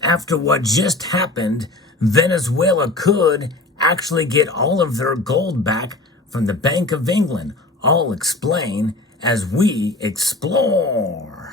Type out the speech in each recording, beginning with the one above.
after what just happened, Venezuela could actually get all of their gold back from the Bank of England. I'll explain as we explore.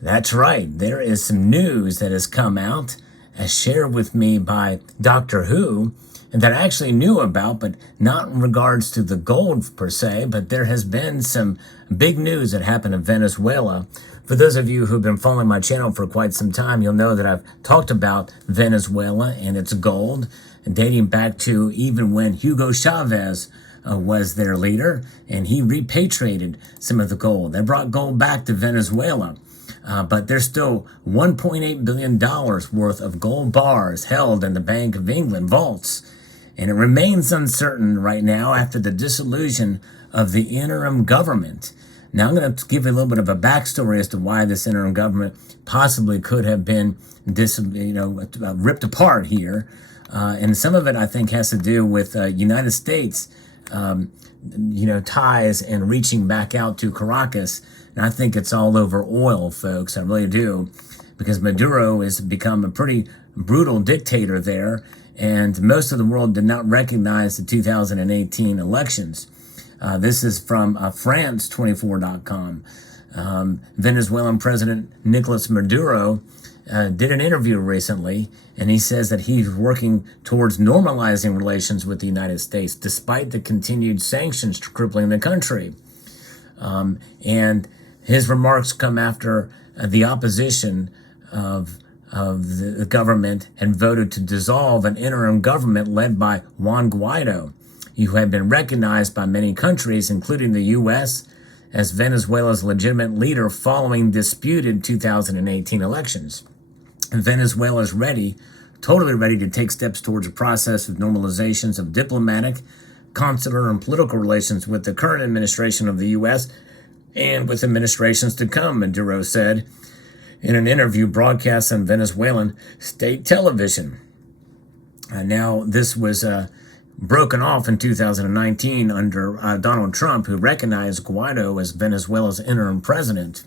That's right, there is some news that has come out, as shared with me by Doctor Who, and that I actually knew about, but not in regards to the gold per se, but there has been some big news that happened in Venezuela. For those of you who've been following my channel for quite some time, you'll know that I've talked about Venezuela and its gold, dating back to even when Hugo Chavez was their leader, and he repatriated some of the gold. They brought gold back to Venezuela. But there's still $1.8 billion worth of gold bars held in the Bank of England vaults. And it remains uncertain right now after the dissolution of the interim government. Now I'm going to give you a little bit of a backstory as to why this interim government possibly could have been ripped apart here. And some of it, I think, has to do with United States ties and reaching back out to Caracas. And I think it's all over oil, folks. I really do. Because Maduro has become a pretty brutal dictator there. And most of the world did not recognize the 2018 elections. This is from France24.com. Venezuelan President Nicolas Maduro did an interview recently, and he says that he's working towards normalizing relations with the United States, despite the continued sanctions crippling the country. And his remarks come after the opposition of the government had voted to dissolve an interim government led by Juan Guaido, who had been recognized by many countries, including the U.S., as Venezuela's legitimate leader following disputed 2018 elections. And Venezuela is totally ready to take steps towards a process of normalizations of diplomatic, consular, and political relations with the current administration of the U.S., and with administrations to come, Maduro said in an interview broadcast on Venezuelan state television. Now, this was broken off in 2019 under Donald Trump, who recognized Guaido as Venezuela's interim president.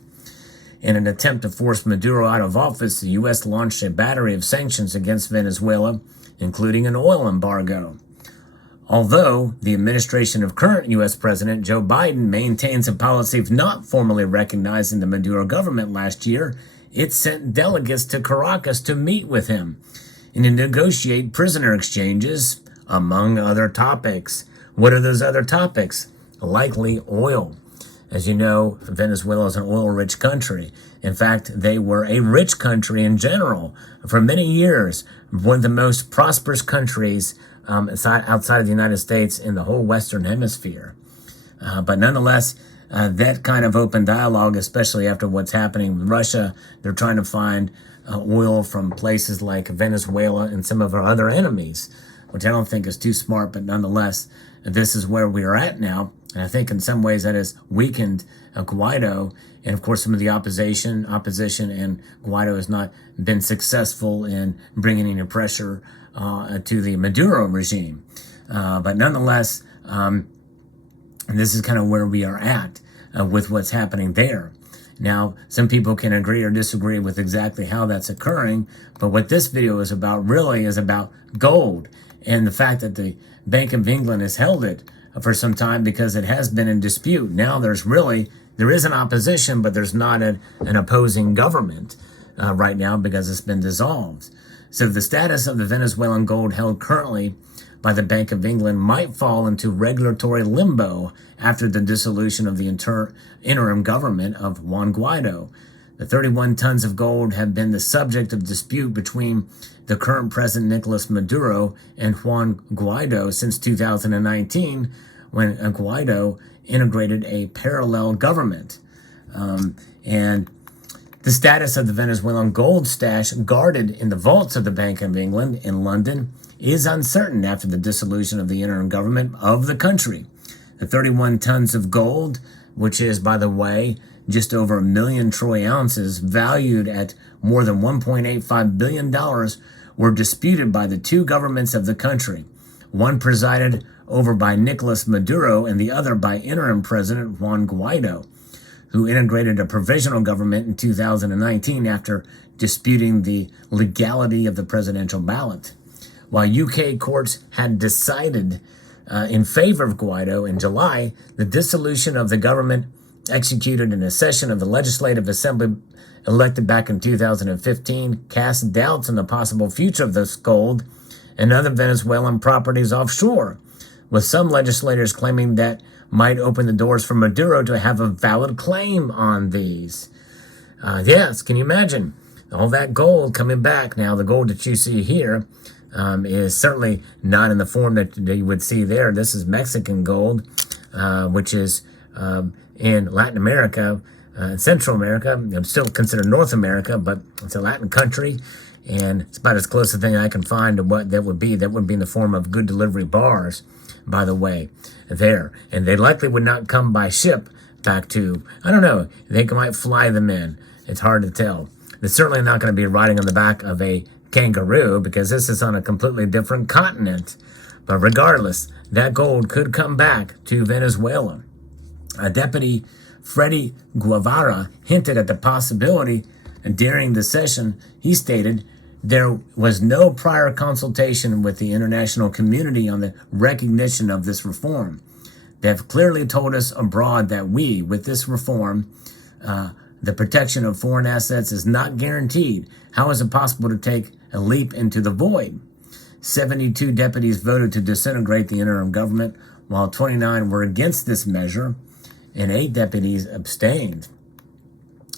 In an attempt to force Maduro out of office, the U.S. launched a battery of sanctions against Venezuela, including an oil embargo. Although the administration of current U.S. President Joe Biden maintains a policy of not formally recognizing the Maduro government last year, it sent delegates to Caracas to meet with him and to negotiate prisoner exchanges, among other topics. What are those other topics? Likely oil. As you know, Venezuela is an oil-rich country. In fact, they were a rich country in general. For many years, one of the most prosperous countries outside of the United States in the whole Western Hemisphere. But nonetheless, that kind of open dialogue, especially after what's happening with Russia, they're trying to find oil from places like Venezuela and some of our other enemies, which I don't think is too smart, but nonetheless, this is where we are at now. And I think in some ways that has weakened Guaido, and of course some of the opposition, and Guaido has not been successful in bringing any pressure to the Maduro regime. But nonetheless, this is kind of where we are at with what's happening there. Now, some people can agree or disagree with exactly how that's occurring, but what this video is about really is about gold and the fact that the Bank of England has held it for some time because it has been in dispute. Now there is an opposition, but there's not an opposing government right now because it's been dissolved. So the status of the Venezuelan gold held currently by the Bank of England might fall into regulatory limbo after the dissolution of the interim government of Juan Guaido. The 31 tons of gold have been the subject of dispute between the current president Nicolas Maduro and Juan Guaido since 2019, when Guaido integrated a parallel government. And the status of the Venezuelan gold stash guarded in the vaults of the Bank of England in London is uncertain after the dissolution of the interim government of the country. The 31 tons of gold, which is, by the way, just over 1 million troy ounces, valued at more than $1.85 billion, were disputed by the two governments of the country, one presided over by Nicolas Maduro and the other by interim President Juan Guaido, who integrated a provisional government in 2019 after disputing the legality of the presidential ballot. While UK courts had decided in favor of Guaido in July, the dissolution of the government executed in a session of the Legislative Assembly elected back in 2015 cast doubts on the possible future of this gold and other Venezuelan properties offshore, with some legislators claiming that might open the doors for Maduro to have a valid claim on these. Yes, can you imagine all that gold coming back? Now, the gold that you see here is certainly not in the form that you would see there. This is Mexican gold, which is in Latin America, Central America. I'm still considered North America, but it's a Latin country, and it's about as close a thing I can find to what that would be. That would be in the form of good delivery bars, by the way, there. And they likely would not come by ship back to, I don't know, they might fly them in. It's hard to tell. They're certainly not going to be riding on the back of a kangaroo because this is on a completely different continent. But regardless, that gold could come back to Venezuela. Deputy Freddy Guevara hinted at the possibility, and during the session, he stated there was no prior consultation with the international community on the recognition of this reform. They have clearly told us abroad that we, with this reform, the protection of foreign assets is not guaranteed. How is it possible to take a leap into the void? 72 deputies voted to disintegrate the interim government, while 29 were against this measure, and 8 deputies abstained.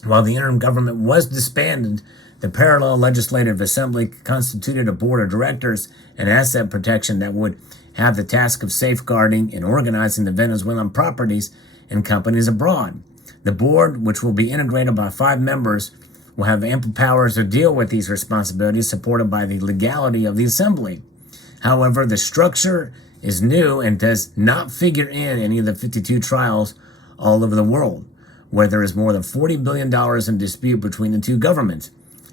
While the interim government was disbanded, the parallel legislative assembly constituted a board of directors and asset protection that would have the task of safeguarding and organizing the Venezuelan properties and companies abroad. The board, which will be integrated by 5 members, will have ample powers to deal with these responsibilities, supported by the legality of the assembly. However, the structure is new and does not figure in any of the 52 trials all over the world, where there is more than $40 billion in dispute between the two governments.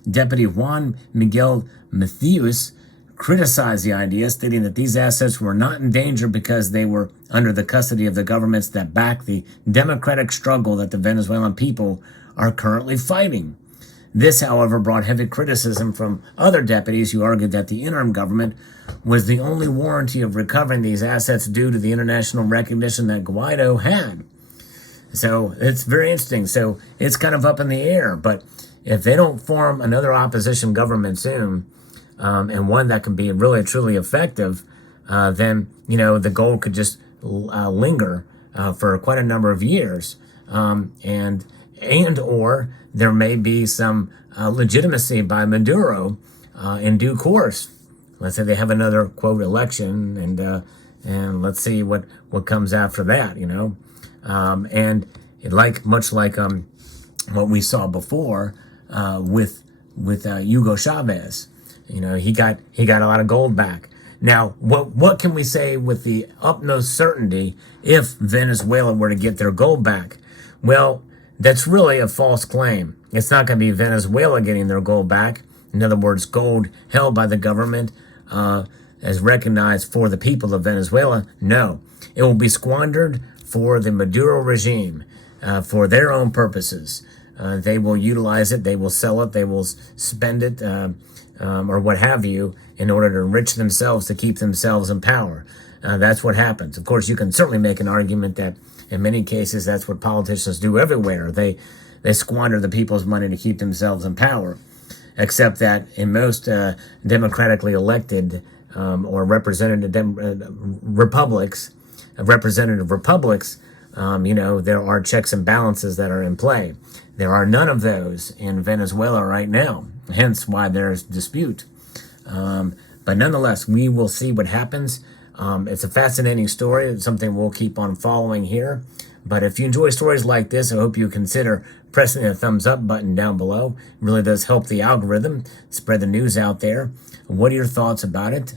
Deputy Juan Miguel Matthews criticized the idea, stating that these assets were not in danger because they were under the custody of the governments that back the democratic struggle that the Venezuelan people are currently fighting. This, however, brought heavy criticism from other deputies who argued that the interim government was the only warranty of recovering these assets due to the international recognition that Guaido had. So it's very interesting. So it's kind of up in the air. But if they don't form another opposition government soon, and one that can be really, truly effective, then, the gold could just linger for quite a number of years. And or there may be some legitimacy by Maduro in due course. Let's say they have another, quote, election, and let's see what comes after that, and much like what we saw before with Hugo Chavez, he got a lot of gold back. Now, what can we say with the utmost certainty if Venezuela were to get their gold back? Well, that's really a false claim. It's not going to be Venezuela getting their gold back. In other words, gold held by the government as recognized for the people of Venezuela. No, it will be squandered for the Maduro regime for their own purposes. They will utilize it. They will sell it. They will spend it or what have you in order to enrich themselves, to keep themselves in power. That's what happens. Of course, you can certainly make an argument that in many cases that's what politicians do everywhere. They squander the people's money to keep themselves in power, except that in most democratically elected or representative republics, there are checks and balances that are in play. There are none of those in Venezuela right now, hence why there's dispute. But nonetheless, we will see what happens. It's a fascinating story. It's something we'll keep on following here. But if you enjoy stories like this, I hope you consider pressing the thumbs up button down below. It really does help the algorithm spread the news out there. What are your thoughts about it?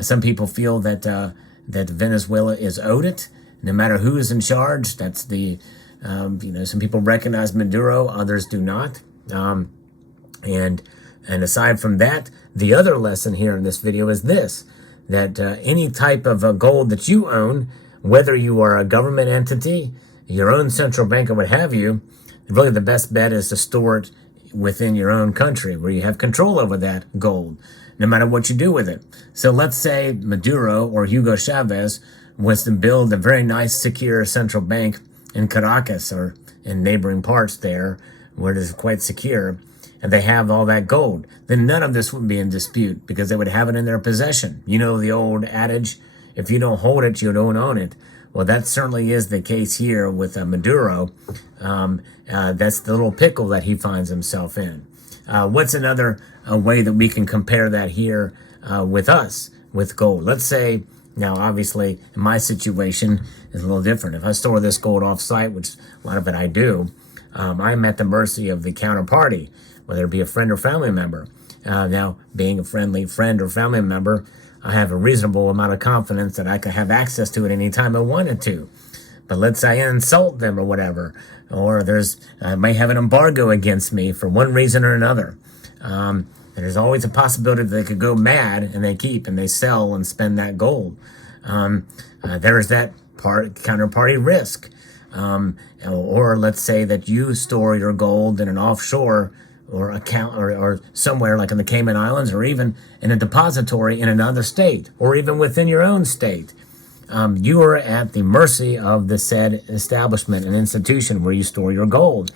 Some people feel that Venezuela is owed it, no matter who is in charge. That's the some people recognize Maduro, others do not. And aside from that, The other lesson here in this video is this, that any type of gold that you own, whether you are a government entity, your own central bank, or what have you, really the best bet is to store it within your own country where you have control over that gold, no matter what you do with it. So let's say Maduro or Hugo Chavez was to build a very nice, secure central bank in Caracas or in neighboring parts there where it is quite secure, and they have all that gold, then none of this would be in dispute because they would have it in their possession. You know the old adage, if you don't hold it, you don't own it. Well, that certainly is the case here with Maduro. That's the little pickle that he finds himself in. What's another way that we can compare that here with us, with gold? Let's say, now obviously in my situation is a little different. If I store this gold off-site, which a lot of it I do, I'm at the mercy of the counterparty, whether it be a friend or family member. Now, being a friendly friend or family member, I have a reasonable amount of confidence that I could have access to it anytime I wanted to. But let's say I insult them or whatever, or I may have an embargo against me for one reason or another. There's always a possibility that they could go mad and they sell and spend that gold. There's that counterparty risk. Or let's say that you store your gold in an offshore or account or somewhere like in the Cayman Islands, or even in a depository in another state, or even within your own state. You are at the mercy of the said establishment and institution where you store your gold.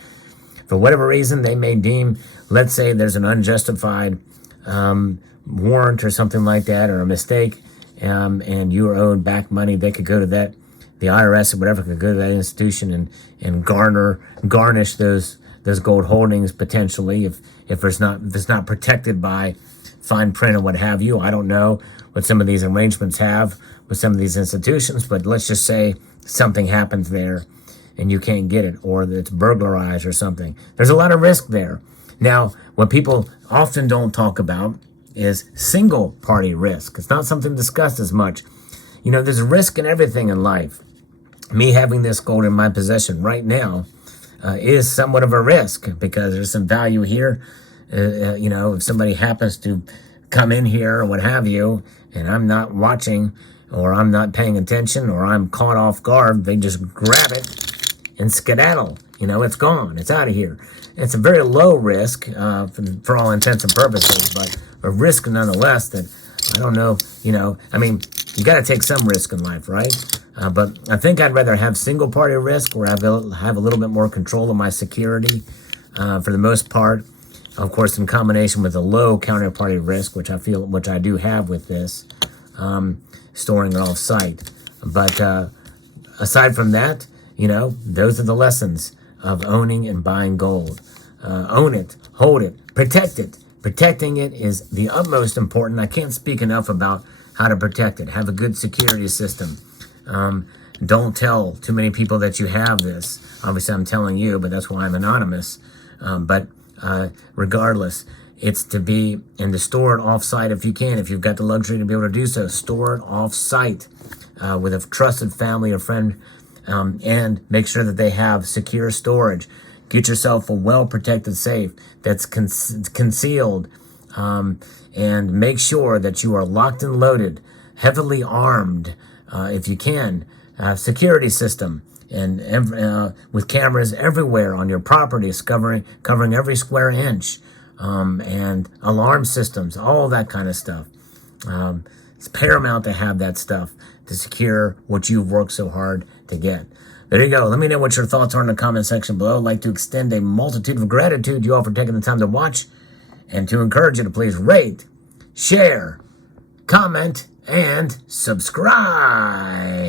For whatever reason, they may deem, let's say there's an unjustified warrant or something like that, or a mistake, and you are owed back money. They could go to the IRS or whatever could go to that institution and garnish those gold holdings potentially if it's not protected by fine print or what have you. I don't know what some of these arrangements have with some of these institutions, but let's just say something happens there and you can't get it, or it's burglarized or something. There's a lot of risk there. Now, what people often don't talk about is single party risk. It's not something discussed as much. You know, there's risk in everything in life. Me having this gold in my possession right now is somewhat of a risk because there's some value here. If somebody happens to come in here or what have you, and I'm not watching, or I'm not paying attention, or I'm caught off guard, they just grab it and skedaddle. It's gone. It's out of here. It's a very low risk for all intents and purposes, but a risk nonetheless that I don't know, you got to take some risk in life, right? But I think I'd rather have single party risk where I have a little bit more control of my security for the most part. Of course, in combination with a low counterparty risk, which I do have with this, storing it off site. But aside from that, those are the lessons of owning and buying gold. Own it, hold it, protect it. Protecting it is the utmost important. I can't speak enough about how to protect it. Have a good security system. Don't tell too many people that you have this. Obviously, I'm telling you, but that's why I'm anonymous. But regardless, it's to be and to store it off-site if you can. If you've got the luxury to be able to do so, store it off-site with a trusted family or friend, and make sure that they have secure storage. Get yourself a well-protected safe that's concealed, and make sure that you are locked and loaded, heavily armed, if you can. Security system and with cameras everywhere on your property, covering every square inch, and alarm systems, all that kind of stuff. It's paramount to have that stuff to secure what you've worked so hard to get. There you go. Let me know what your thoughts are in the comment section below. I'd like to extend a multitude of gratitude to you all for taking the time to watch, and to encourage you to please rate, share, comment, and subscribe.